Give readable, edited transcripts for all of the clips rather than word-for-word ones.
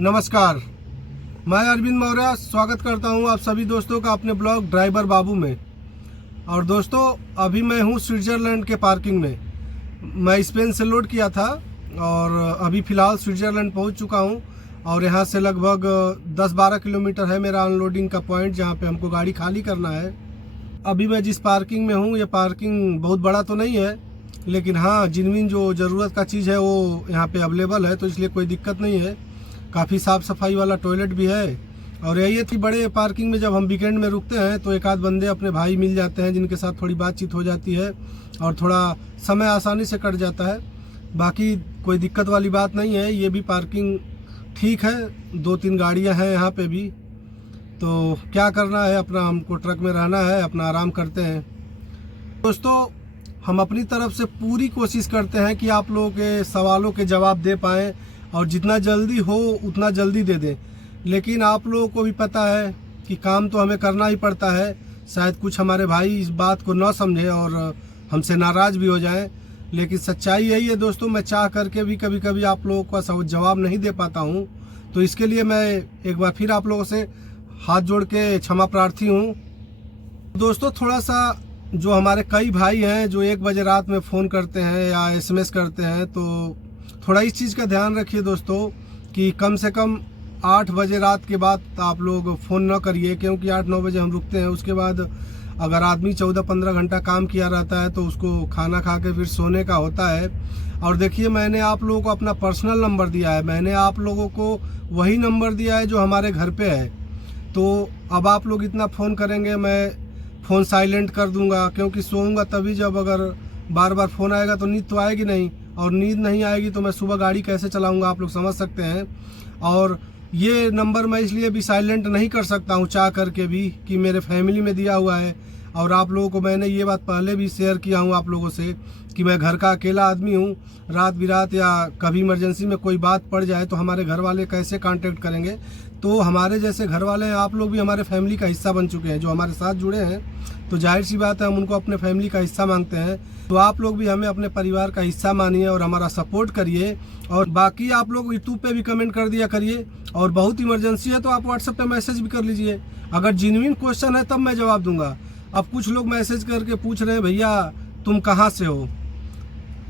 नमस्कार, मैं अरविंद मौर्य स्वागत करता हूं आप सभी दोस्तों का अपने ब्लॉग ड्राइवर बाबू में। और दोस्तों, अभी मैं हूं स्विट्ज़रलैंड के पार्किंग में। मैं स्पेन से लोड किया था और अभी फ़िलहाल स्विट्ज़रलैंड पहुंच चुका हूं और यहां से लगभग 10-12 किलोमीटर है मेरा अनलोडिंग का पॉइंट, जहां पे हमको गाड़ी खाली करना है। अभी मैं जिस पार्किंग में हूं, ये पार्किंग बहुत बड़ा तो नहीं है, लेकिन हाँ, जिनविन जो ज़रूरत का चीज़ है वो यहाँ पे अवेलेबल है, तो इसलिए कोई दिक्कत नहीं है। काफ़ी साफ़ सफाई वाला टॉयलेट भी है। और यही थी, बड़े पार्किंग में जब हम वीकेंड में रुकते हैं तो एक आध बंदे अपने भाई मिल जाते हैं जिनके साथ थोड़ी बातचीत हो जाती है और थोड़ा समय आसानी से कट जाता है। बाकी कोई दिक्कत वाली बात नहीं है, ये भी पार्किंग ठीक है। 2-3 गाड़ियां हैं यहाँ पे भी, तो क्या करना है, अपना हमको ट्रक में रहना है, अपना आराम करते हैं। दोस्तों, हम अपनी तरफ से पूरी कोशिश करते हैं कि आप लोगों के सवालों के जवाब दे पाएँ और जितना जल्दी हो उतना जल्दी दे दें। लेकिन आप लोगों को भी पता है कि काम तो हमें करना ही पड़ता है। शायद कुछ हमारे भाई इस बात को न समझें और हमसे नाराज़ भी हो जाएं, लेकिन सच्चाई यही है दोस्तों। मैं चाह करके भी कभी कभी आप लोगों का जवाब नहीं दे पाता हूं, तो इसके लिए मैं एक बार फिर आप लोगों से हाथ जोड़ के क्षमा प्रार्थी हूं। दोस्तों, थोड़ा सा जो हमारे कई भाई हैं जो 1 बजे रात में फ़ोन करते हैं या SMS करते हैं, तो थोड़ा इस चीज़ का ध्यान रखिए दोस्तों कि कम से कम 8 बजे रात के बाद आप लोग फ़ोन न करिए, क्योंकि 8-9 बजे हम रुकते हैं। उसके बाद अगर आदमी 14-15 घंटा काम किया रहता है तो उसको खाना खा के फिर सोने का होता है। और देखिए, मैंने आप लोगों को अपना पर्सनल नंबर दिया है, मैंने आप लोगों को वही नंबर दिया है जो हमारे घर पे है। तो अब आप लोग इतना फ़ोन करेंगे, मैं फ़ोन साइलेंट कर दूंगा, क्योंकि सोऊंगा तभी जब। अगर बार बार फ़ोन आएगा तो नींद तो आएगी नहीं, और नींद नहीं आएगी तो मैं सुबह गाड़ी कैसे चलाऊंगा, आप लोग समझ सकते हैं। और ये नंबर मैं इसलिए भी साइलेंट नहीं कर सकता हूँ चाह करके भी कि मेरे फैमिली में दिया हुआ है। और आप लोगों को मैंने ये बात पहले भी शेयर किया हूँ आप लोगों से कि मैं घर का अकेला आदमी हूँ। रात बिरात या कभी इमरजेंसी में कोई बात पड़ जाए तो हमारे घर वाले कैसे कांटेक्ट करेंगे। तो हमारे जैसे घर वाले हैं, आप लोग भी हमारे फैमिली का हिस्सा बन चुके हैं। जो हमारे साथ जुड़े हैं तो जाहिर सी बात है, हम उनको अपने फैमिली का हिस्सा मांगते हैं। तो आप लोग भी हमें अपने परिवार का हिस्सा मानिए और हमारा सपोर्ट करिए। और बाकी आप लोग यूट्यूब पे भी कमेंट कर दिया करिए, और बहुत इमरजेंसी है तो आप व्हाट्सएप पे मैसेज भी कर लीजिए। अगर जेन्युइन क्वेश्चन है तब मैं जवाब दूंगा। अब कुछ लोग मैसेज करके पूछ रहे हैं, भैया तुम कहाँ से हो,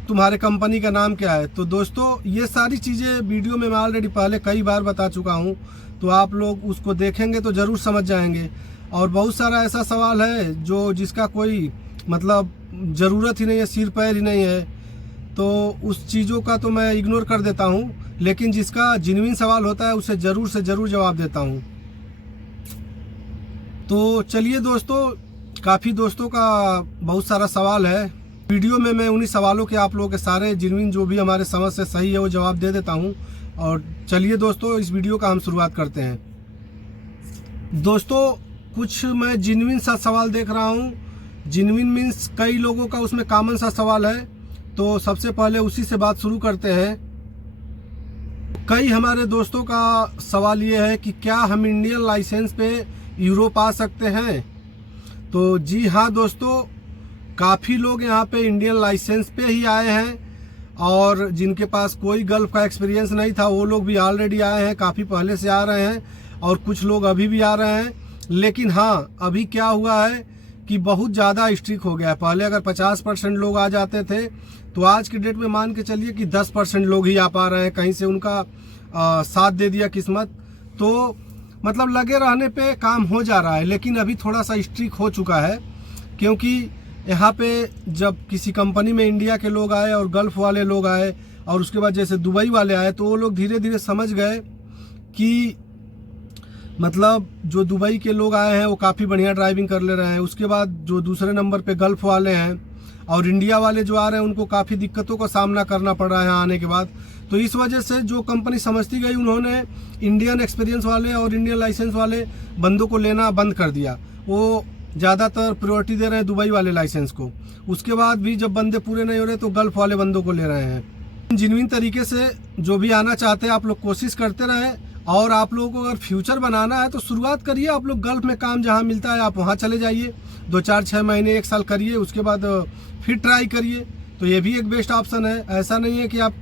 तुम्हारे कंपनी का नाम क्या है। तो दोस्तों, ये सारी चीज़ें वीडियो में मैं ऑलरेडी पहले कई बार बता चुका हूँ, तो आप लोग उसको देखेंगे तो ज़रूर समझ जाएंगे। और बहुत सारा ऐसा सवाल है जो जिसका कोई मतलब ज़रूरत ही नहीं है, सिर पैर ही नहीं है, तो उस चीज़ों का तो मैं इग्नोर कर देता हूँ। लेकिन जिसका जेन्युइन सवाल होता है उसे ज़रूर से ज़रूर जवाब देता हूँ। तो चलिए दोस्तों, काफ़ी दोस्तों का बहुत सारा सवाल है। वीडियो में मैं उन्हीं सवालों के आप लोगों के सारे जेन्युइन जो भी हमारे समझ से सही है वो जवाब दे देता हूँ। और चलिए दोस्तों, इस वीडियो का हम शुरुआत करते हैं। दोस्तों, कुछ मैं जेन्युइन सा सवाल देख रहा हूँ। जेन्युइन मीन्स कई लोगों का उसमें कॉमन सा सवाल है, तो सबसे पहले उसी से बात शुरू करते हैं। कई हमारे दोस्तों का सवाल ये है कि क्या हम इंडियन लाइसेंस पे यूरोप आ सकते हैं। तो जी हाँ दोस्तों, काफ़ी लोग यहाँ पे इंडियन लाइसेंस पे ही आए हैं, और जिनके पास कोई गल्फ का एक्सपीरियंस नहीं था वो लोग भी ऑलरेडी आए हैं, काफ़ी पहले से आ रहे हैं, और कुछ लोग अभी भी आ रहे हैं। लेकिन हाँ, अभी क्या हुआ है कि बहुत ज़्यादा स्ट्रिक्ट हो गया है। पहले अगर 50% लोग आ जाते थे, तो आज की डेट में मान के चलिए कि 10% लोग ही आ पा रहे हैं। कहीं से उनका साथ दे दिया किस्मत, तो मतलब लगे रहने पे काम हो जा रहा है। लेकिन अभी थोड़ा सा स्ट्रिक्ट हो चुका है, क्योंकि यहाँ पे जब किसी कंपनी में इंडिया के लोग आए और गल्फ वाले लोग आए, और उसके बाद जैसे दुबई वाले आए, तो वो लोग धीरे धीरे समझ गए कि मतलब जो दुबई के लोग आए हैं वो काफ़ी बढ़िया ड्राइविंग कर ले रहे हैं। उसके बाद जो दूसरे नंबर पे गल्फ वाले हैं और इंडिया वाले जो आ रहे हैं, उनको काफ़ी दिक्कतों का सामना करना पड़ रहा है आने के बाद। तो इस वजह से जो कंपनी समझती गई, उन्होंने इंडियन एक्सपीरियंस वाले और इंडियन लाइसेंस वाले बंदों को लेना बंद कर दिया। वो ज़्यादातर प्रायोरिटी दे रहे हैं दुबई वाले लाइसेंस को। उसके बाद भी जब बंदे पूरे नहीं हो रहे तो गल्फ वाले बंदों को ले रहे हैं। जेन्युइन तरीके से जो भी आना चाहते हैं आप लोग कोशिश करते रहें। और आप लोगों को अगर फ्यूचर बनाना है तो शुरुआत करिए। आप लोग गल्फ में काम जहाँ मिलता है आप वहाँ चले जाइए, 2-4-6 महीने 1 साल करिए, उसके बाद फिर ट्राई करिए। तो ये भी एक बेस्ट ऑप्शन है। ऐसा नहीं है कि आप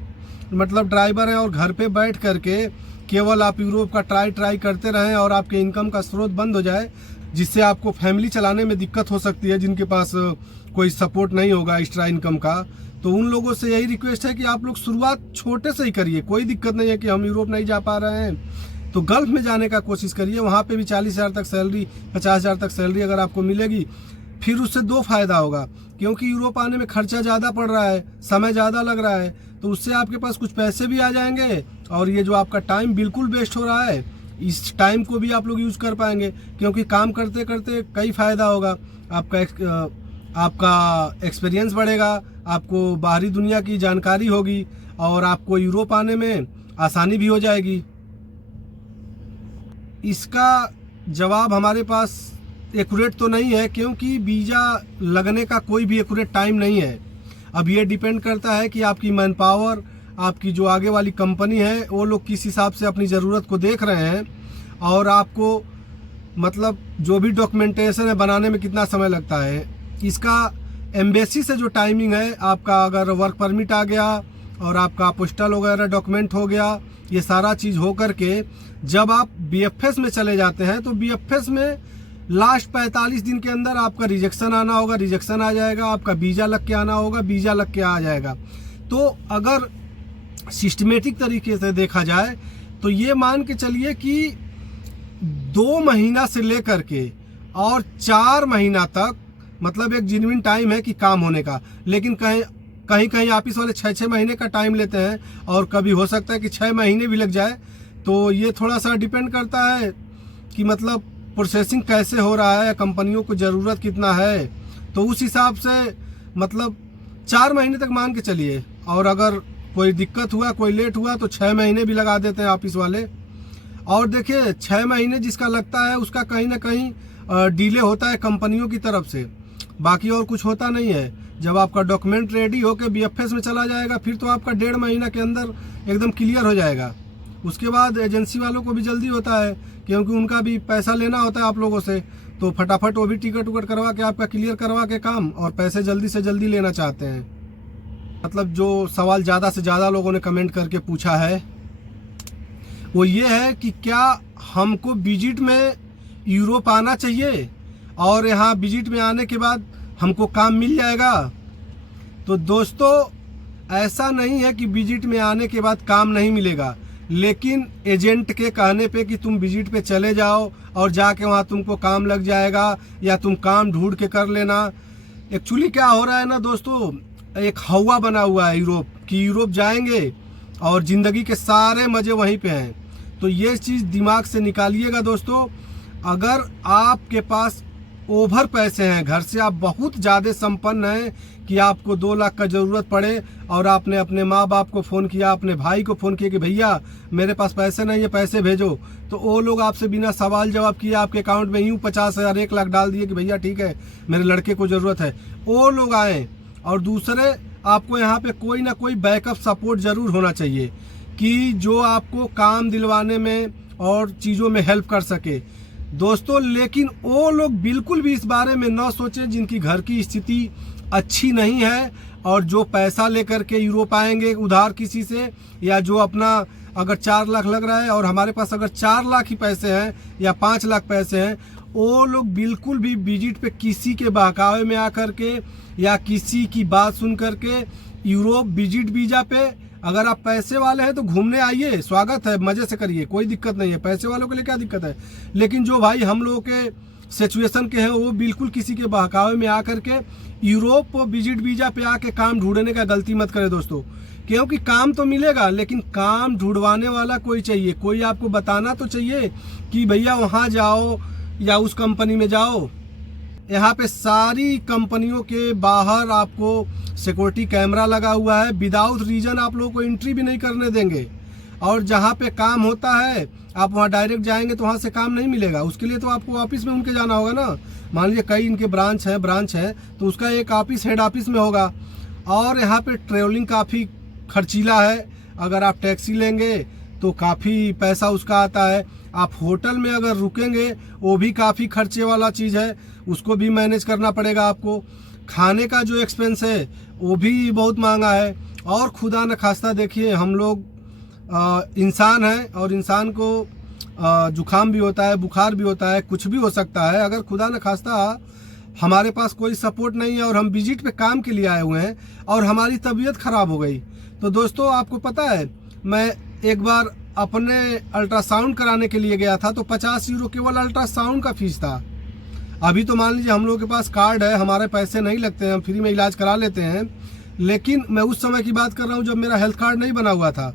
मतलब ड्राइवर हैं और घर पे बैठ करके केवल आप यूरोप का ट्राई करते रहें और आपके इनकम का स्रोत बंद हो जाए, जिससे आपको फैमिली चलाने में दिक्कत हो सकती है, जिनके पास कोई सपोर्ट नहीं होगा एक्स्ट्रा इनकम का, तो उन लोगों से यही रिक्वेस्ट है कि आप लोग शुरुआत छोटे से ही करिए। कोई दिक्कत नहीं है कि हम यूरोप नहीं जा पा रहे हैं तो गल्फ में जाने का कोशिश करिए। वहाँ पे भी 40,000 तक सैलरी, 50,000 तक सैलरी अगर आपको मिलेगी, फिर उससे दो फायदा होगा, क्योंकि यूरोप आने में खर्चा ज़्यादा पड़ रहा है, समय ज़्यादा लग रहा है, तो उससे आपके पास कुछ पैसे भी आ जाएंगे और ये जो आपका टाइम बिल्कुल वेस्ट हो रहा है, इस टाइम को भी आप लोग यूज़ कर पाएंगे, क्योंकि काम करते करते कई फ़ायदा होगा। आपका एक्सपीरियंस बढ़ेगा, आपको बाहरी दुनिया की जानकारी होगी और आपको यूरोप आने में आसानी भी हो जाएगी। इसका जवाब हमारे पास एक्यूरेट तो नहीं है, क्योंकि वीज़ा लगने का कोई भी एक्यूरेट टाइम नहीं है। अब ये डिपेंड करता है कि आपकी मैन पावर, आपकी जो आगे वाली कंपनी है, वो लोग किस हिसाब से अपनी ज़रूरत को देख रहे हैं और आपको मतलब जो भी डॉक्यूमेंटेशन है बनाने में कितना समय लगता है। इसका एम्बेसी से जो टाइमिंग है, आपका अगर वर्क परमिट आ गया और आपका पोस्टल वगैरह डॉक्यूमेंट हो गया, ये सारा चीज़ हो करके जब आप बीएफएस में चले जाते हैं तो बीएफएस में लास्ट 45 दिन के अंदर आपका रिजेक्शन आना होगा, रिजेक्शन आ जाएगा, आपका वीज़ा लग के आना होगा, वीज़ा लग के आ जाएगा। तो अगर सिस्टमेटिक तरीके से देखा जाए तो ये मान के चलिए कि 2 महीना से लेकर के और 4 महीना तक मतलब एक जेन्युइन टाइम है कि काम होने का। लेकिन कहीं ऑफिस वाले 6 महीने का टाइम लेते हैं और कभी हो सकता है कि 6 महीने भी लग जाए। तो ये थोड़ा सा डिपेंड करता है कि मतलब प्रोसेसिंग कैसे हो रहा है, कंपनियों को ज़रूरत कितना है, तो उस हिसाब से मतलब 4 महीने तक मान के चलिए। और अगर कोई दिक्कत हुआ, कोई लेट हुआ तो 6 महीने भी लगा देते हैं ऑफिस वाले। और देखिए 6 महीने जिसका लगता है उसका कहीं ना कहीं डिले होता है कंपनियों की तरफ से, बाकी और कुछ होता नहीं है। जब आपका डॉक्यूमेंट रेडी होकर बीएफएस में चला जाएगा फिर तो आपका 1.5 महीना के अंदर एकदम क्लियर हो जाएगा। उसके बाद एजेंसी वालों को भी जल्दी होता है, क्योंकि उनका भी पैसा लेना होता है आप लोगों से, तो फटाफट वो भी टिकट उकट करवा के आपका क्लियर करवा के काम और पैसे जल्दी से जल्दी लेना चाहते हैं। मतलब जो सवाल ज़्यादा से ज़्यादा लोगों ने कमेंट करके पूछा है वो ये है कि क्या हमको विजिट में यूरोप आना चाहिए और यहाँ विजिट में आने के बाद हमको काम मिल जाएगा। तो दोस्तों ऐसा नहीं है कि विजिट में आने के बाद काम नहीं मिलेगा, लेकिन एजेंट के कहने पे कि तुम विजिट पे चले जाओ और जाके वहाँ तुमको काम लग जाएगा या तुम काम ढूंढ के कर लेना। एक्चुअली क्या हो रहा है ना दोस्तों, एक हवा बना हुआ है यूरोप कि यूरोप जाएंगे और ज़िंदगी के सारे मज़े वहीं पे हैं। तो ये चीज़ दिमाग से निकालिएगा दोस्तों। अगर आपके पास ओवर पैसे हैं, घर से आप बहुत ज़्यादा संपन्न हैं कि आपको 2 लाख का ज़रूरत पड़े और आपने अपने माँ बाप को फ़ोन किया, अपने भाई को फ़ोन किया कि भैया मेरे पास पैसे नहीं है, पैसे भेजो, तो वो लोग आपसे बिना सवाल जवाब किए आपके अकाउंट में यूँ 50,000 1 लाख डाल दिए कि भैया ठीक है मेरे लड़के को ज़रूरत है। वो लोग आएँ। और दूसरे, आपको यहाँ पे कोई ना कोई बैकअप सपोर्ट ज़रूर होना चाहिए कि जो आपको काम दिलवाने में और चीज़ों में हेल्प कर सके दोस्तों। लेकिन वो लोग बिल्कुल भी इस बारे में न सोचें जिनकी घर की स्थिति अच्छी नहीं है और जो पैसा लेकर के यूरोप आएंगे उधार किसी से, या जो अपना अगर 4 लाख लग रहा है और हमारे पास अगर 4 लाख ही पैसे हैं या 5 लाख पैसे हैं, वो लोग बिल्कुल भी विजिट पे किसी के बहकावे में आकर के या किसी की बात सुन करके यूरोप विजिट वीज़ा पे, अगर आप पैसे वाले हैं तो घूमने आइए, स्वागत है, मज़े से करिए, कोई दिक्कत नहीं है, पैसे वालों के लिए क्या दिक्कत है। लेकिन जो भाई हम लोगों के सिचुएशन के हैं वो बिल्कुल किसी के बहकावे में आकर के यूरोप विजिट वीज़ा पे आके काम ढूंढने का गलती मत करें दोस्तों, क्योंकि काम तो मिलेगा लेकिन काम ढूंढवाने वाला कोई चाहिए, कोई आपको बताना तो चाहिए कि भैया वहाँ जाओ या उस कंपनी में जाओ। यहाँ पे सारी कंपनियों के बाहर आपको सिक्योरिटी कैमरा लगा हुआ है, विदाउट रीज़न आप लोगों को एंट्री भी नहीं करने देंगे। और जहाँ पे काम होता है आप वहाँ डायरेक्ट जाएंगे तो वहाँ से काम नहीं मिलेगा, उसके लिए तो आपको ऑफिस में उनके जाना होगा ना। मान लीजिए कई इनके ब्रांच है तो उसका एक ऑफिस हेड ऑफिस में होगा। और यहाँ पे ट्रेवलिंग काफ़ी खर्चीला है, अगर आप टैक्सी लेंगे तो काफ़ी पैसा उसका आता है। आप होटल में अगर रुकेंगे वो भी काफ़ी खर्चे वाला चीज़ है, उसको भी मैनेज करना पड़ेगा आपको। खाने का जो एक्सपेंस है वो भी बहुत महंगा है। और खुदा न खास्ता देखिए हम लोग इंसान है और इंसान को जुकाम भी होता है, बुखार भी होता है, कुछ भी हो सकता है। अगर खुदा न खास्ता हमारे पास कोई सपोर्ट नहीं है और हम विजिट पे काम के लिए आए हुए हैं और हमारी तबीयत खराब हो गई, तो दोस्तों आपको पता है मैं एक बार अपने अल्ट्रासाउंड कराने के लिए गया था, तो 50 यूरो केवल अल्ट्रासाउंड का फीस था। अभी तो मान लीजिए हम लोगों के पास कार्ड है, हमारे पैसे नहीं लगते हैं, हम फ्री में इलाज करा लेते हैं। लेकिन मैं उस समय की बात कर रहा हूँ जब मेरा हेल्थ कार्ड नहीं बना हुआ था,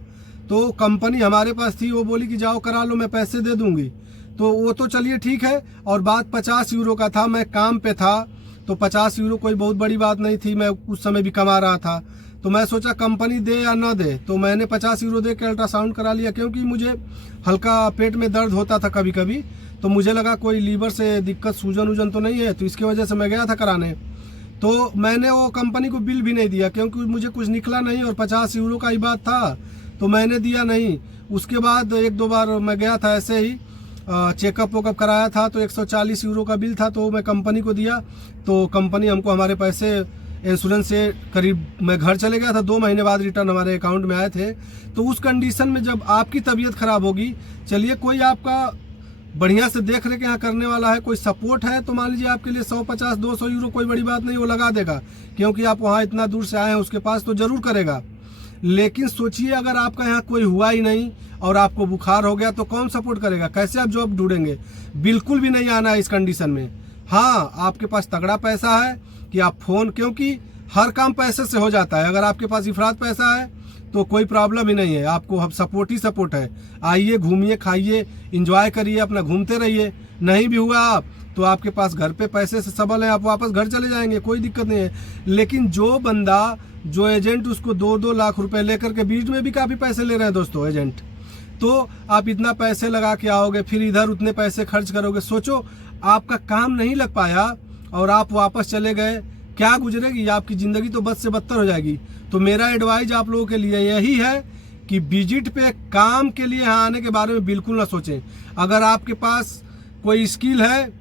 तो कंपनी हमारे पास थी, वो बोली कि जाओ करा लो, मैं पैसे दे दूंगी। तो वो तो चलिए ठीक है। और बात 50 यूरो का था, मैं काम पे था, तो 50 यूरो कोई बहुत बड़ी बात नहीं थी, मैं उस समय भी कमा रहा था। तो मैं सोचा कंपनी दे या ना दे, तो मैंने 50 यूरो दे के अल्ट्रासाउंड करा लिया, क्योंकि मुझे हल्का पेट में दर्द होता था कभी कभी, तो मुझे लगा कोई लीवर से दिक्कत, सूजन वूजन तो नहीं है, तो इसकी वजह से मैं गया था कराने। तो मैंने वो कंपनी को बिल भी नहीं दिया, क्योंकि मुझे कुछ निकला नहीं और 50 यूरो का ही बात था, तो मैंने दिया नहीं। उसके बाद 1-2 बार मैं गया था ऐसे ही चेकअप वेकअप कराया था, तो 140 यूरो का बिल था, तो मैं कंपनी को दिया। तो कंपनी हमको हमारे पैसे इंश्योरेंस से करीब, मैं घर चले गया था, 2 महीने बाद रिटर्न हमारे अकाउंट में आए थे। तो उस कंडीशन में जब आपकी तबीयत खराब होगी, चलिए कोई आपका बढ़िया से देख रेख यहाँ करने वाला है, कोई सपोर्ट है, तो मान लीजिए आपके लिए 150-200 यूरो कोई बड़ी बात नहीं, वो लगा देगा, क्योंकि आप वहाँ इतना दूर से आए हैं, उसके पास तो जरूर करेगा। लेकिन सोचिए अगर आपका यहाँ कोई हुआ ही नहीं और आपको बुखार हो गया, तो कौन सपोर्ट करेगा, कैसे आप जॉब ढूंढेंगे। बिल्कुल भी नहीं आना है इस कंडीशन में। हाँ, आपके पास तगड़ा पैसा है कि आप फोन, क्योंकि हर काम पैसे से हो जाता है। अगर आपके पास इफरात पैसा है तो कोई प्रॉब्लम ही नहीं है, आपको हम सपोर्ट ही सपोर्ट है। आइए, घूमिए, खाइए, इंजॉय करिए, अपना घूमते रहिए। नहीं भी हुआ आप तो आपके पास घर पे पैसे से सबल है, आप वापस घर चले जाएंगे, कोई दिक्कत नहीं है। लेकिन जो बंदा, जो एजेंट उसको 2-2 लाख रुपए लेकर के, बीच में भी काफ़ी पैसे ले रहे हैं दोस्तों एजेंट, तो आप इतना पैसे लगा के आओगे, फिर इधर उतने पैसे खर्च करोगे। सोचो आपका काम नहीं लग पाया और आप वापस चले गए, क्या गुजरेगी आपकी ज़िंदगी, तो बद से बदतर हो जाएगी। तो मेरा एडवाइज आप लोगों के लिए यही है कि विजिट पे काम के लिए यहाँ आने के बारे में बिल्कुल ना सोचें। अगर आपके पास कोई स्किल है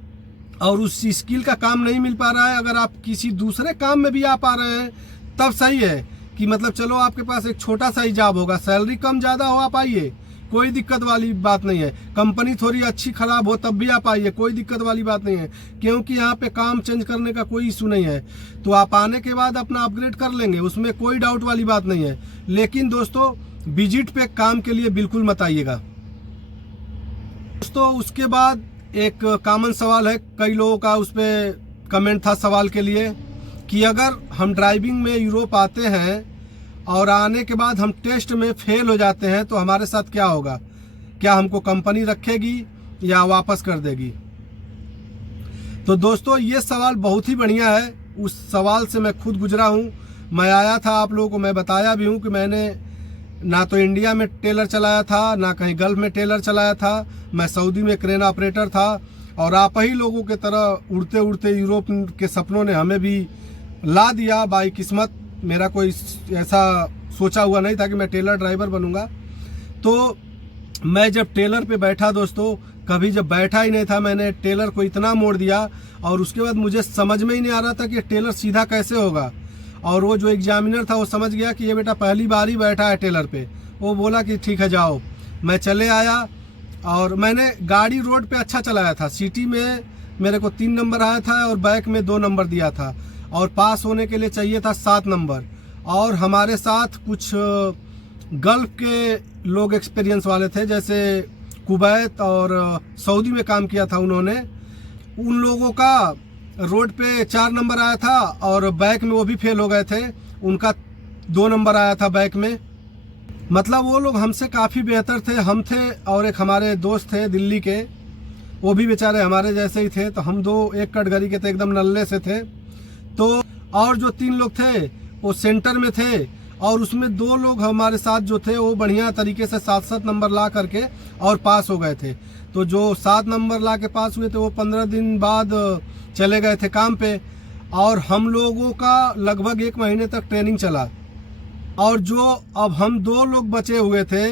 और उस स्किल का काम नहीं मिल पा रहा है, अगर आप किसी दूसरे काम में भी आ पा रहे हैं, तब सही है कि मतलब चलो आपके पास एक छोटा सा ही जॉब होगा, सैलरी कम ज़्यादा हो आप आइए, कोई दिक्कत वाली बात नहीं है। कंपनी थोड़ी अच्छी खराब हो तब भी आप आइए, कोई दिक्कत वाली बात नहीं है, क्योंकि यहाँ पे काम चेंज करने का कोई इशू नहीं है। तो आप आने के बाद अपना अपग्रेड कर लेंगे, उसमें कोई डाउट वाली बात नहीं है। लेकिन दोस्तों विजिट पे काम के लिए बिल्कुल मत आइएगा। दोस्तों उसके बाद एक कॉमन सवाल है, कई लोगों का उस पर कमेंट था सवाल के लिए कि अगर हम ड्राइविंग में यूरोप आते हैं और आने के बाद हम टेस्ट में फेल हो जाते हैं, तो हमारे साथ क्या होगा, क्या हमको कंपनी रखेगी या वापस कर देगी। तो दोस्तों ये सवाल बहुत ही बढ़िया है, उस सवाल से मैं खुद गुजरा हूँ। मैं आया था, आप लोगों को मैं बताया भी हूँ कि मैंने ना तो इंडिया में टेलर चलाया था, ना कहीं गल्फ में टेलर चलाया था, मैं सऊदी में क्रेन ऑपरेटर था। और आप ही लोगों के तरह उड़ते उड़ते यूरोप के सपनों ने हमें भी ला दिया बाई किस्मत। मेरा कोई ऐसा सोचा हुआ नहीं था कि मैं टेलर ड्राइवर बनूंगा। तो मैं जब टेलर पे बैठा दोस्तों, कभी जब बैठा ही नहीं था, मैंने टेलर को इतना मोड़ दिया और उसके बाद मुझे समझ में ही नहीं आ रहा था कि टेलर सीधा कैसे होगा। और वो जो एग्जामिनर था वो समझ गया कि ये बेटा पहली बार ही बैठा है टेलर पे, वो बोला कि ठीक है जाओ। मैं चले आया और मैंने गाड़ी रोड पे अच्छा चलाया था। सिटी में मेरे को 3 नंबर आया था और बैक में 2 नंबर दिया था, और पास होने के लिए चाहिए था 7 नंबर। और हमारे साथ कुछ गल्फ के लोग एक्सपीरियंस वाले थे, जैसे कुवैत और सऊदी में काम किया था उन्होंने। उन लोगों का रोड पे 4 नंबर आया था और बैक में वो भी फेल हो गए थे, उनका 2 नंबर आया था बैक में। मतलब वो लोग हमसे काफ़ी बेहतर थे। हम थे और एक हमारे दोस्त थे दिल्ली के, वो भी बेचारे हमारे जैसे ही थे। तो हम दो एक कैटेगरी के थे, एकदम नल्ले से थे। तो और जो 3 लोग थे वो सेंटर में थे, और उसमें 2 लोग हमारे साथ जो थे वो बढ़िया तरीके से 7-7 नंबर ला करके और पास हो गए थे। तो जो 7 नंबर ला के पास हुए थे वो 15 दिन बाद चले गए थे काम पे, और हम लोगों का लगभग 1 महीने तक ट्रेनिंग चला। और जो अब हम 2 लोग बचे हुए थे,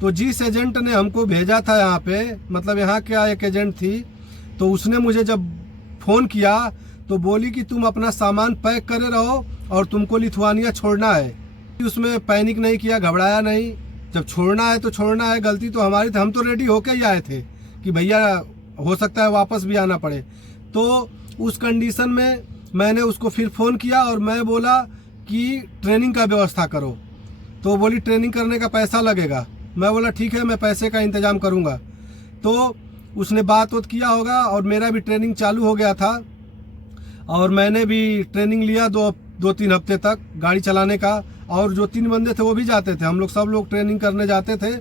तो जिस एजेंट ने हमको भेजा था यहाँ पे, मतलब यहाँ क्या एक एजेंट थी, तो उसने मुझे जब फ़ोन किया तो बोली कि तुम अपना सामान पैक करे रहो और तुमको लिथुआनिया छोड़ना है। उसमें पैनिक नहीं किया, घबराया नहीं, जब छोड़ना है तो छोड़ना है, गलती तो हमारी थी, हम तो रेडी होके ही आए थे कि भैया हो सकता है वापस भी आना पड़े। तो उस कंडीशन में मैंने उसको फिर फ़ोन किया और मैं बोला कि ट्रेनिंग का व्यवस्था करो। तो बोली ट्रेनिंग करने का पैसा लगेगा। मैं बोला ठीक है, मैं पैसे का इंतज़ाम करूँगा। तो उसने बात किया होगा और मेरा भी ट्रेनिंग चालू हो गया था और मैंने भी ट्रेनिंग लिया 2-3 हफ्ते तक गाड़ी चलाने का। और जो 3 बंदे थे वो भी जाते थे, हम लोग सब लोग ट्रेनिंग करने जाते थे।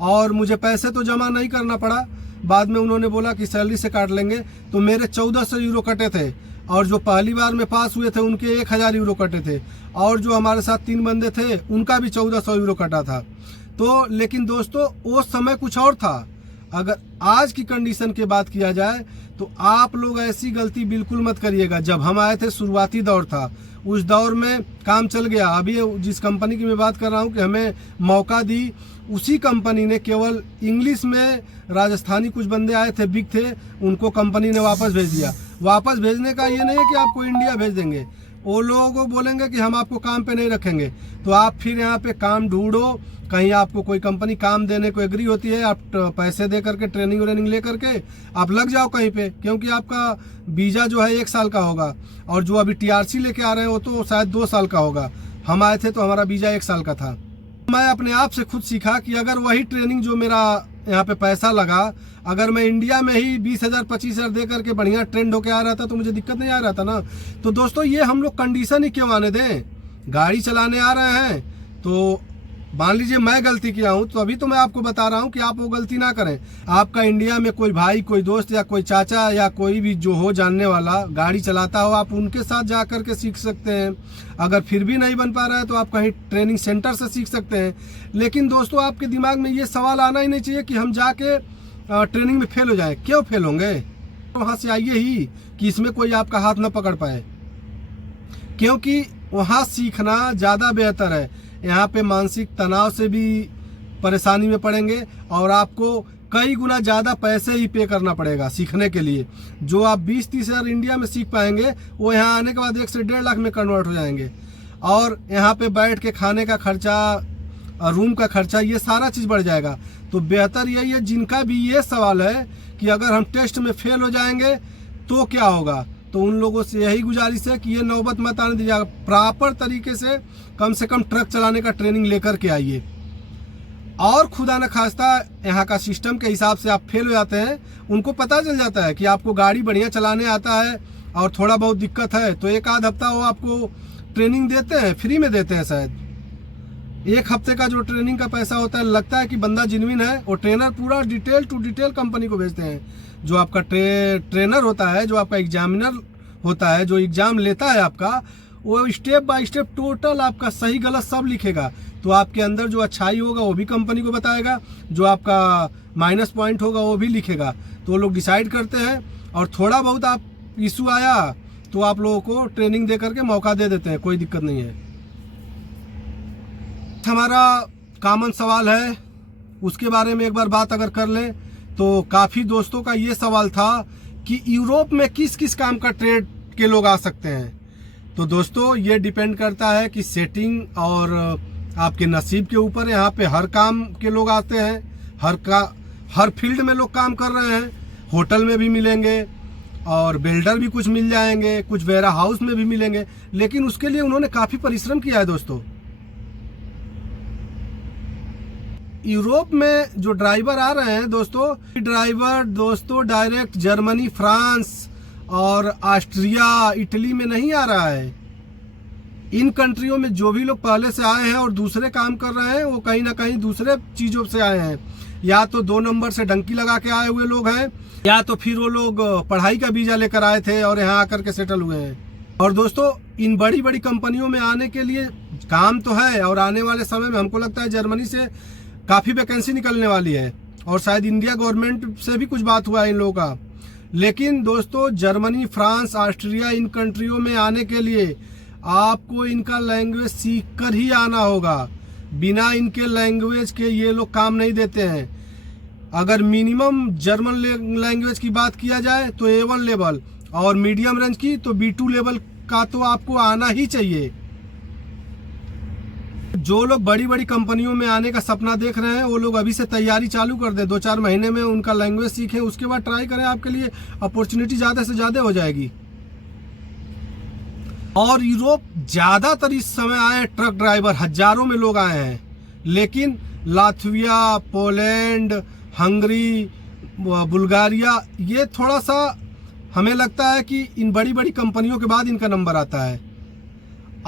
और मुझे पैसे तो जमा नहीं करना पड़ा, बाद में उन्होंने बोला कि सैलरी से काट लेंगे। तो मेरे 1400 यूरो कटे थे और जो पहली बार में पास हुए थे उनके 1000 यूरो कटे थे और जो हमारे साथ 3 बंदे थे उनका भी 1400 यूरो कटा था। तो लेकिन दोस्तों वो समय कुछ और था। अगर आज की कंडीशन की बात किया जाए तो आप लोग ऐसी गलती बिल्कुल मत करिएगा। जब हम आए थे शुरुआती दौर था, उस दौर में काम चल गया। अभी जिस कंपनी की मैं बात कर रहा हूँ कि हमें मौका दी, उसी कंपनी ने केवल इंग्लिश में राजस्थानी कुछ बंदे आए थे, बिग थे, उनको कंपनी ने वापस भेज दिया। वापस भेजने का ये नहीं है कि आपको इंडिया भेज देंगे, वो लोग बोलेंगे कि हम आपको काम पे नहीं रखेंगे। तो आप फिर यहाँ पे काम ढूंढो, कहीं आपको कोई कंपनी काम देने को एग्री होती है, आप पैसे दे करके ट्रेनिंग व्रेनिंग ले करके आप लग जाओ कहीं पे, क्योंकि आपका वीज़ा जो है 1 साल का होगा और जो अभी TRC लेके आ रहे हो तो शायद 2 साल का होगा। हम आए थे तो हमारा वीज़ा 1 साल का था। मैं अपने आप से खुद सीखा कि अगर वही ट्रेनिंग जो मेरा यहाँ पे पैसा लगा, अगर मैं इंडिया में ही 20,000 25,000 दे करके बढ़िया ट्रेंड होके आ रहा था तो मुझे दिक्कत नहीं आ रहा था ना। तो दोस्तों ये हम लोग कंडीशन ही क्यों आने दें? गाड़ी चलाने आ रहे हैं तो मान लीजिए मैं गलती किया हूँ तो अभी तो मैं आपको बता रहा हूँ कि आप वो गलती ना करें। आपका इंडिया में कोई भाई, कोई दोस्त या कोई चाचा या कोई भी जो हो जानने वाला गाड़ी चलाता हो, आप उनके साथ जा कर के सीख सकते हैं। अगर फिर भी नहीं बन पा रहा है तो आप कहीं ट्रेनिंग सेंटर से सीख सकते हैं। लेकिन दोस्तों आपके दिमाग में ये सवाल आना ही नहीं चाहिए कि हम जाके ट्रेनिंग में फेल हो जाए। क्यों फेल होंगे? वहाँ से आइए ही कि इसमें कोई आपका हाथ न पकड़ पाए, क्योंकि वहाँ सीखना ज़्यादा बेहतर है। यहाँ पे मानसिक तनाव से भी परेशानी में पड़ेंगे और आपको कई गुना ज़्यादा पैसे ही पे करना पड़ेगा सीखने के लिए। जो आप 20-30 हज़ार इंडिया में सीख पाएंगे वो यहाँ आने के बाद 1 से 1.5 लाख में कन्वर्ट हो जाएंगे। और यहाँ पे बैठ के खाने का खर्चा, रूम का खर्चा, ये सारा चीज़ बढ़ जाएगा। तो बेहतर यही है, जिनका भी ये सवाल है कि अगर हम टेस्ट में फेल हो जाएंगे तो क्या होगा, तो उन लोगों से यही गुजारिश है कि ये नौबत मत आने दीजिएगा। प्रॉपर तरीके से कम ट्रक चलाने का ट्रेनिंग लेकर के आइए। और खुदा न खास्ता यहाँ का सिस्टम के हिसाब से आप फेल हो जाते हैं, उनको पता चल जाता है कि आपको गाड़ी बढ़िया चलाने आता है और थोड़ा बहुत दिक्कत है तो 1 आध हफ्ता वो आपको ट्रेनिंग देते हैं, फ्री में देते हैं। शायद 1 हफ्ते का जो ट्रेनिंग का पैसा होता है, लगता है कि बंदा जेन्युइन है, और ट्रेनर पूरा डिटेल टू डिटेल कंपनी को भेजते हैं। जो आपका ट्रेनर होता है, जो आपका एग्जामिनर होता है, जो एग्जाम लेता है आपका, वो स्टेप बाय स्टेप टोटल आपका सही गलत सब लिखेगा। तो आपके अंदर जो अच्छाई होगा वो भी कंपनी को बताएगा, जो आपका माइनस पॉइंट होगा वो भी लिखेगा। तो वो लोग डिसाइड करते हैं और थोड़ा बहुत आप इशू आया तो आप लोगों को ट्रेनिंग दे करके मौका दे देते हैं, कोई दिक्कत नहीं है। हमारा कॉमन सवाल है, उसके बारे में एक बार बात अगर कर लें तो काफ़ी दोस्तों का ये सवाल था कि यूरोप में किस किस काम का ट्रेड के लोग आ सकते हैं। तो दोस्तों ये डिपेंड करता है कि सेटिंग और आपके नसीब के ऊपर। यहाँ पे हर काम के लोग आते हैं, हर फील्ड में लोग काम कर रहे हैं। होटल में भी मिलेंगे और बिल्डर भी कुछ मिल जाएंगे, कुछ वेयर हाउस में भी मिलेंगे, लेकिन उसके लिए उन्होंने काफ़ी परिश्रम किया है दोस्तों। यूरोप में जो ड्राइवर आ रहे हैं दोस्तों, ड्राइवर दोस्तों डायरेक्ट जर्मनी, फ्रांस और ऑस्ट्रिया, इटली में नहीं आ रहा है। इन कंट्रियों में जो भी लोग पहले से आए हैं और दूसरे काम कर रहे हैं, वो कहीं ना कहीं दूसरे चीज़ों से आए हैं। या तो 2 नंबर से डंकी लगा के आए हुए लोग हैं, या तो फिर वो लोग पढ़ाई का वीज़ा लेकर आए थे और यहाँ आकर के सेटल हुए हैं। और दोस्तों इन बड़ी बड़ी कंपनियों में आने के लिए काम तो है, और आने वाले समय में हमको लगता है जर्मनी से काफ़ी वैकेंसी निकलने वाली है, और शायद इंडिया गवर्नमेंट से भी कुछ बात हुआ है इन लोगों का। लेकिन दोस्तों जर्मनी, फ्रांस, ऑस्ट्रिया, इन कंट्रियों में आने के लिए आपको इनका लैंग्वेज सीख कर ही आना होगा। बिना इनके लैंग्वेज के ये लोग काम नहीं देते हैं। अगर मिनिमम जर्मन लैंग्वेज की बात किया जाए तो A1 लेवल, और मीडियम रेंज की तो B2 लेवल का तो आपको आना ही चाहिए। जो लोग बड़ी बड़ी कंपनियों में आने का सपना देख रहे हैं वो लोग अभी से तैयारी चालू कर दें, 2-4 महीने में उनका लैंग्वेज सीखें, उसके बाद ट्राई करें, आपके लिए अपॉर्चुनिटी ज़्यादा से ज़्यादा हो जाएगी। और यूरोप ज़्यादातर इस समय आए ट्रक ड्राइवर, हजारों में लोग आए हैं, लेकिन लातविया, पोलैंड, हंगरी, बुल्गारिया, ये थोड़ा सा हमें लगता है कि इन बड़ी बड़ी कंपनियों के बाद इनका नंबर आता है।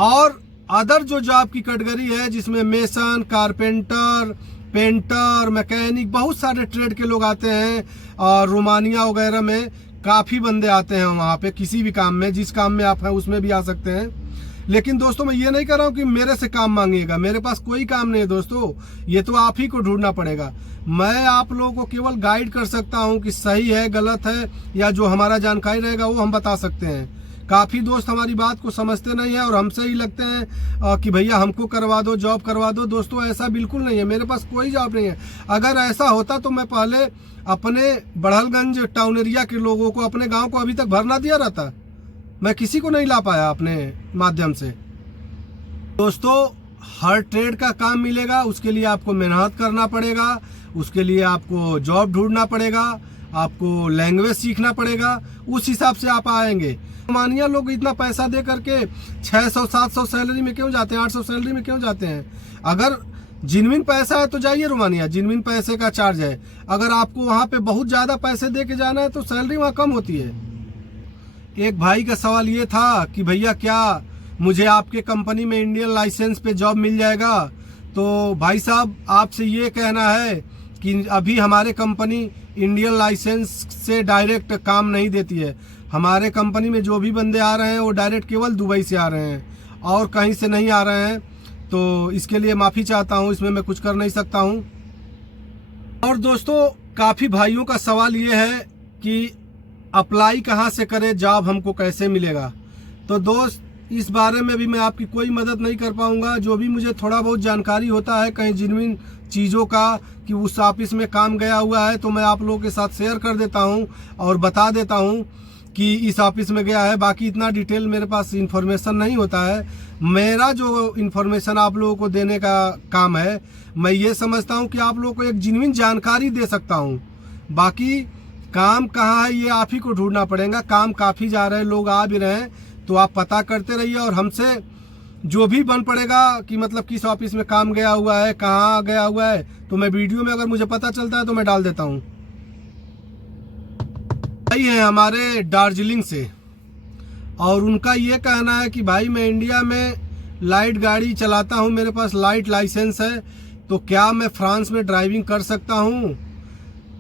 और अदर जो जॉब की कैटेगरी है जिसमें मेसन, कारपेंटर, पेंटर, मैकेनिक, बहुत सारे ट्रेड के लोग आते हैं, और रोमानिया वगैरह में काफ़ी बंदे आते हैं वहाँ पे, किसी भी काम में, जिस काम में आप हैं उसमें भी आ सकते हैं। लेकिन दोस्तों मैं ये नहीं कर रहा हूँ कि मेरे से काम मांगिएगा, मेरे पास कोई काम नहीं है दोस्तों, ये तो आप ही को ढूंढना पड़ेगा। मैं आप लोगों को केवल गाइड कर सकता हूँ कि सही है गलत है, या जो हमारा जानकारी रहेगा वो हम बता सकते हैं। काफ़ी दोस्त हमारी बात को समझते नहीं हैं और हमसे ही लगते हैं कि भैया हमको करवा दो, जॉब करवा दो। दोस्तों ऐसा बिल्कुल नहीं है, मेरे पास कोई जॉब नहीं है। अगर ऐसा होता तो मैं पहले अपने बड़हलगंज टाउन एरिया के लोगों को, अपने गाँव को अभी तक भरना दिया रहता, मैं किसी को नहीं ला पाया अपने माध्यम से। दोस्तों हर ट्रेड का काम मिलेगा, उसके लिए आपको मेहनत करना पड़ेगा, उसके लिए आपको जॉब ढूंढना पड़ेगा, आपको लैंग्वेज सीखना पड़ेगा, उस हिसाब से आप आएंगे। रोमानिया लोग इतना पैसा दे करके 600-700 सैलरी में क्यों जाते हैं, 800 सैलरी में क्यों जाते हैं? अगर जिनविन पैसा है तो जाइए रोमानिया, जिनविन पैसे का चार्ज है। अगर आपको वहाँ पे बहुत ज़्यादा पैसे दे के जाना है तो सैलरी वहाँ कम होती है। एक भाई का सवाल ये था कि भैया क्या मुझे आपके कंपनी में इंडियन लाइसेंस पे जॉब मिल जाएगा? तो भाई साहब आपसे ये कहना है कि अभी हमारे कंपनी इंडियन लाइसेंस से डायरेक्ट काम नहीं देती है। हमारे कंपनी में जो भी बंदे आ रहे हैं वो डायरेक्ट केवल दुबई से आ रहे हैं और कहीं से नहीं आ रहे हैं, तो इसके लिए माफ़ी चाहता हूँ, इसमें मैं कुछ कर नहीं सकता हूँ। और दोस्तों काफ़ी भाइयों का सवाल ये है कि अप्लाई कहाँ से करें, जॉब हमको कैसे मिलेगा? तो दोस्त इस बारे में भी मैं आपकी कोई मदद नहीं कर पाऊंगा। जो भी मुझे थोड़ा बहुत जानकारी होता है कहीं जिनविन चीज़ों का कि उस ऑफिस में काम गया हुआ है, तो मैं आप लोगों के साथ शेयर कर देता हूं और बता देता हूं कि इस ऑफिस में गया है। बाकी इतना डिटेल मेरे पास इन्फॉर्मेशन नहीं होता है। मेरा जो इन्फॉर्मेशन आप लोगों को देने का काम है, मैं ये समझता हूँ कि आप लोगों को एक जिनविन जानकारी दे सकता हूँ। बाकी काम कहाँ है ये आप ही को ढूंढना पड़ेगा। काम काफ़ी जा रहे हैं, लोग आ भी रहे हैं, तो आप पता करते रहिए और हमसे जो भी बन पड़ेगा कि मतलब किस ऑफिस में काम गया हुआ है, कहाँ गया हुआ है, तो मैं वीडियो में अगर मुझे पता चलता है तो मैं डाल देता हूँ। भाई है हमारे दार्जिलिंग से, और उनका ये कहना है कि भाई मैं इंडिया में लाइट गाड़ी चलाता हूँ, मेरे पास लाइट लाइसेंस है, तो क्या मैं फ्रांस में ड्राइविंग कर सकता हूँ?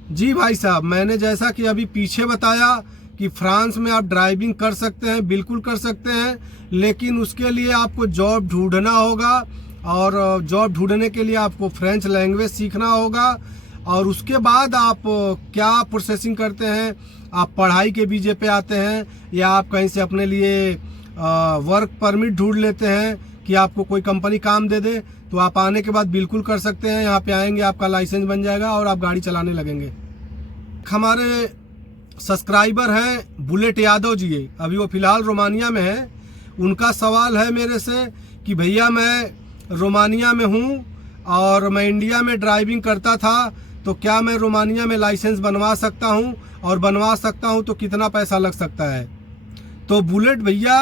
जी भाई साहब, मैंने जैसा कि अभी पीछे बताया कि फ्रांस में आप ड्राइविंग कर सकते हैं, बिल्कुल कर सकते हैं, लेकिन उसके लिए आपको जॉब ढूंढना होगा, और जॉब ढूंढने के लिए आपको फ्रेंच लैंग्वेज सीखना होगा। और उसके बाद आप क्या प्रोसेसिंग करते हैं, आप पढ़ाई के वीजे पे आते हैं या आप कहीं से अपने लिए वर्क परमिट ढूंढ लेते हैं कि आपको कोई कंपनी काम दे दे, तो आप आने के बाद बिल्कुल कर सकते हैं। यहाँ पे आएंगे, आपका लाइसेंस बन जाएगा और आप गाड़ी चलाने लगेंगे। हमारे सब्सक्राइबर हैं बुलेट यादव जी, अभी वो फ़िलहाल रोमानिया में है। उनका सवाल है मेरे से कि भैया मैं रोमानिया में हूँ और मैं इंडिया में ड्राइविंग करता था, तो क्या मैं रोमानिया में लाइसेंस बनवा सकता हूँ, और बनवा सकता हूँ तो कितना पैसा लग सकता है? तो बुलेट भैया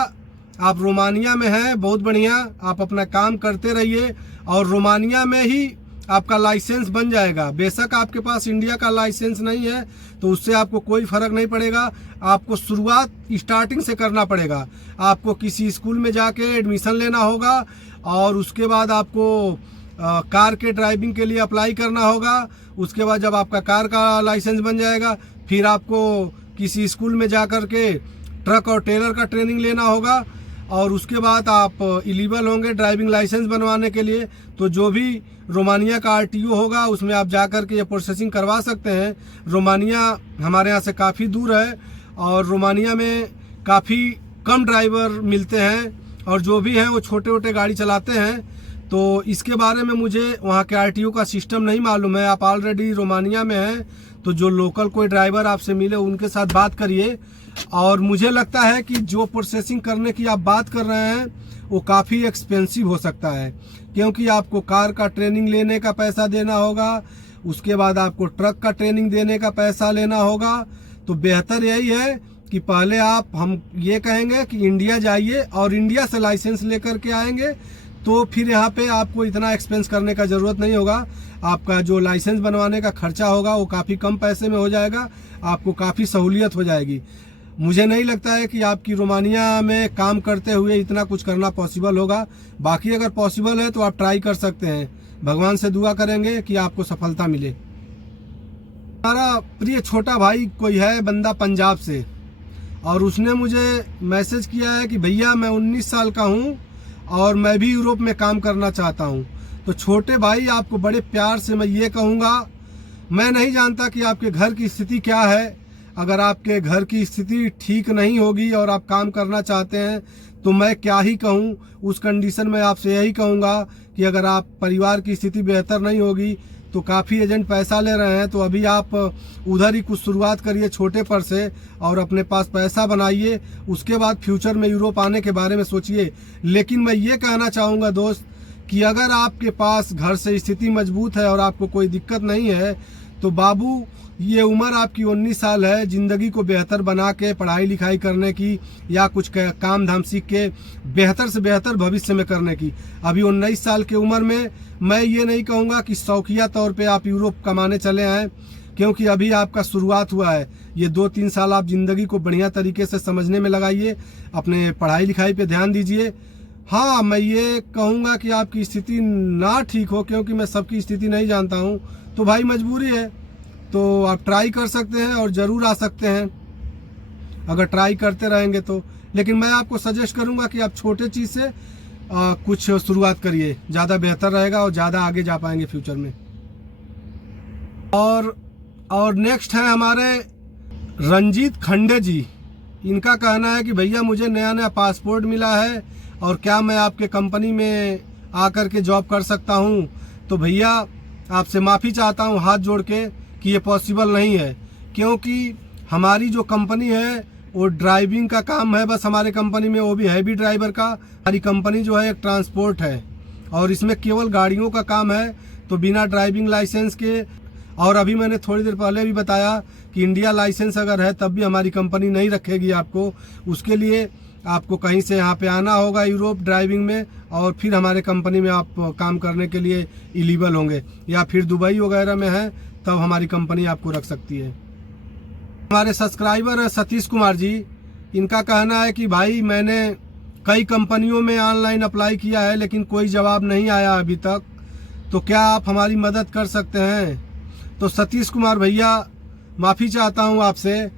आप रोमानिया में हैं, बहुत बढ़िया, आप अपना काम करते रहिए और रोमानिया में ही आपका लाइसेंस बन जाएगा। बेशक आपके पास इंडिया का लाइसेंस नहीं है तो उससे आपको कोई फ़र्क नहीं पड़ेगा। आपको शुरुआत स्टार्टिंग से करना पड़ेगा। आपको किसी स्कूल में जाके एडमिशन लेना होगा और उसके बाद आपको कार के ड्राइविंग के लिए अप्लाई करना होगा। उसके बाद जब आपका कार का लाइसेंस बन जाएगा, फिर आपको किसी स्कूल में जा कर के ट्रक और ट्रेलर का ट्रेनिंग लेना होगा, और उसके बाद आप एलिजिबल होंगे ड्राइविंग लाइसेंस बनवाने के लिए। तो जो भी रोमानिया का आरटीओ होगा उसमें आप जा कर के ये प्रोसेसिंग करवा सकते हैं। रोमानिया हमारे यहाँ से काफ़ी दूर है और रोमानिया में काफ़ी कम ड्राइवर मिलते हैं, और जो भी हैं वो छोटे छोटे गाड़ी चलाते हैं। तो इसके बारे में मुझे वहाँ के आरटीओ का सिस्टम नहीं मालूम है। आप ऑलरेडी रोमानिया में हैं तो जो लोकल कोई ड्राइवर आपसे मिले उनके साथ बात करिए। और मुझे लगता है कि जो प्रोसेसिंग करने की आप बात कर रहे हैं वो काफ़ी एक्सपेंसिव हो सकता है, क्योंकि आपको कार का ट्रेनिंग लेने का पैसा देना होगा, उसके बाद आपको ट्रक का ट्रेनिंग देने का पैसा लेना होगा। तो बेहतर यही है कि पहले हम ये कहेंगे कि इंडिया जाइए और इंडिया से लाइसेंस लेकर के आएंगे, तो फिर यहाँ पे आपको इतना एक्सपेंस करने का ज़रूरत नहीं होगा। आपका जो लाइसेंस बनवाने का खर्चा होगा वो काफ़ी कम पैसे में हो जाएगा, आपको काफ़ी सहूलियत हो जाएगी। मुझे नहीं लगता है कि आपकी रोमानिया में काम करते हुए इतना कुछ करना पॉसिबल होगा। बाकी अगर पॉसिबल है तो आप ट्राई कर सकते हैं। भगवान से दुआ करेंगे कि आपको सफलता मिले। हमारा प्रिय छोटा भाई कोई है बंदा पंजाब से, और उसने मुझे मैसेज किया है कि भैया मैं 19 साल का हूँ और मैं भी यूरोप में काम करना चाहता हूँ। तो छोटे भाई, आपको बड़े प्यार से मैं ये कहूँगा, मैं नहीं जानता कि आपके घर की स्थिति क्या है। अगर आपके घर की स्थिति ठीक नहीं होगी और आप काम करना चाहते हैं तो मैं क्या ही कहूँ। उस कंडीशन में आपसे यही कहूँगा कि अगर आप परिवार की स्थिति बेहतर नहीं होगी तो काफ़ी एजेंट पैसा ले रहे हैं, तो अभी आप उधर ही कुछ शुरुआत करिए छोटे पर से और अपने पास पैसा बनाइए। उसके बाद फ्यूचर में यूरोप आने के बारे में सोचिए। लेकिन मैं ये कहना चाहूँगा दोस्त कि अगर आपके पास घर से स्थिति मजबूत है और आपको कोई दिक्कत नहीं है तो बाबू, ये उम्र आपकी 19 साल है ज़िंदगी को बेहतर बना के पढ़ाई लिखाई करने की या कुछ काम धाम सीख के बेहतर से बेहतर भविष्य में करने की। अभी 19 साल की उम्र में मैं ये नहीं कहूँगा कि शौकिया तौर पे आप यूरोप कमाने चले आएँ, क्योंकि अभी आपका शुरुआत हुआ है। ये 2-3 साल आप ज़िंदगी को बढ़िया तरीके से समझने में लगाइए, अपने पढ़ाई लिखाई पे ध्यान दीजिए। हाँ, मैं ये कहूँगा कि आपकी स्थिति ना ठीक हो, क्योंकि मैं सबकी स्थिति नहीं जानता हूँ, तो भाई मजबूरी है, तो आप ट्राई कर सकते हैं और ज़रूर आ सकते हैं अगर ट्राई करते रहेंगे तो। लेकिन मैं आपको सजेस्ट करूंगा कि आप छोटे चीज़ से कुछ शुरुआत करिए, ज़्यादा बेहतर रहेगा और ज़्यादा आगे जा पाएंगे फ्यूचर में। और नेक्स्ट है हमारे रंजीत खंडे जी। इनका कहना है कि भैया मुझे नया नया पासपोर्ट मिला है और क्या मैं आपके कंपनी में आकर के जॉब कर सकता हूँ। तो भैया आपसे माफ़ी चाहता हूँ हाथ जोड़ के कि ये पॉसिबल नहीं है, क्योंकि हमारी जो कंपनी है वो ड्राइविंग का काम है बस हमारे कंपनी में, वो भी हैवी ड्राइवर का। हमारी कंपनी जो है एक ट्रांसपोर्ट है और इसमें केवल गाड़ियों का काम है, तो बिना ड्राइविंग लाइसेंस के। और अभी मैंने थोड़ी देर पहले भी बताया कि इंडिया लाइसेंस अगर है तब भी हमारी कंपनी नहीं रखेगी आपको। उसके लिए आपको कहीं से यहाँ पे आना होगा यूरोप ड्राइविंग में, और फिर हमारे कंपनी में आप काम करने के लिए एलिजिबल होंगे, या फिर दुबई वगैरह में है तब हमारी कंपनी आपको रख सकती है। हमारे सब्सक्राइबर है सतीश कुमार जी। इनका कहना है कि भाई मैंने कई कंपनियों में ऑनलाइन अप्लाई किया है लेकिन कोई जवाब नहीं आया अभी तक, तो क्या आप हमारी मदद कर सकते हैं। तो सतीश कुमार भैया, माफ़ी चाहता हूं आपसे,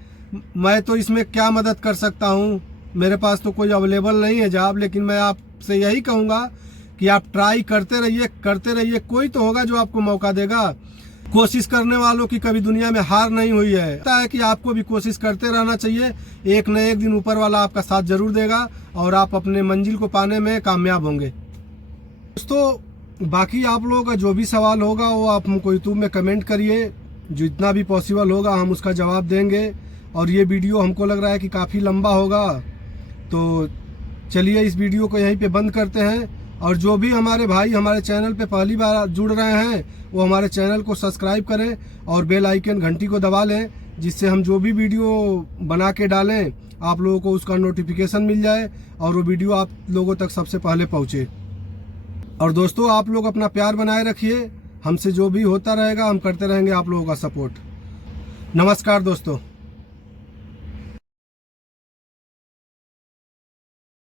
मैं तो इसमें क्या मदद कर सकता हूं, मेरे पास तो कोई अवेलेबल नहीं है जॉब। लेकिन मैं आपसे यही कहूँगा कि आप ट्राई करते रहिए, कोई तो होगा जो आपको मौका देगा। कोशिश करने वालों की कभी दुनिया में हार नहीं हुई है। लगता है कि आपको भी कोशिश करते रहना चाहिए, एक न एक दिन ऊपर वाला आपका साथ जरूर देगा और आप अपने मंजिल को पाने में कामयाब होंगे। दोस्तों, बाकी आप लोगों का जो भी सवाल होगा वो आप हमको यूट्यूब में कमेंट करिए, जितना भी पॉसिबल होगा हम उसका जवाब देंगे। और ये वीडियो हमको लग रहा है कि काफ़ी लंबा होगा, तो चलिए इस वीडियो को यहीं पे बंद करते हैं। और जो भी हमारे भाई हमारे चैनल पे पहली बार जुड़ रहे हैं वो हमारे चैनल को सब्सक्राइब करें और बेल आइकन घंटी को दबा लें, जिससे हम जो भी वीडियो बना के डालें आप लोगों को उसका नोटिफिकेशन मिल जाए और वो वीडियो आप लोगों तक सबसे पहले पहुँचे। और दोस्तों, आप लोग अपना प्यार बनाए रखिए, हमसे जो भी होता रहेगा हम करते रहेंगे आप लोगों का सपोर्ट। नमस्कार दोस्तों।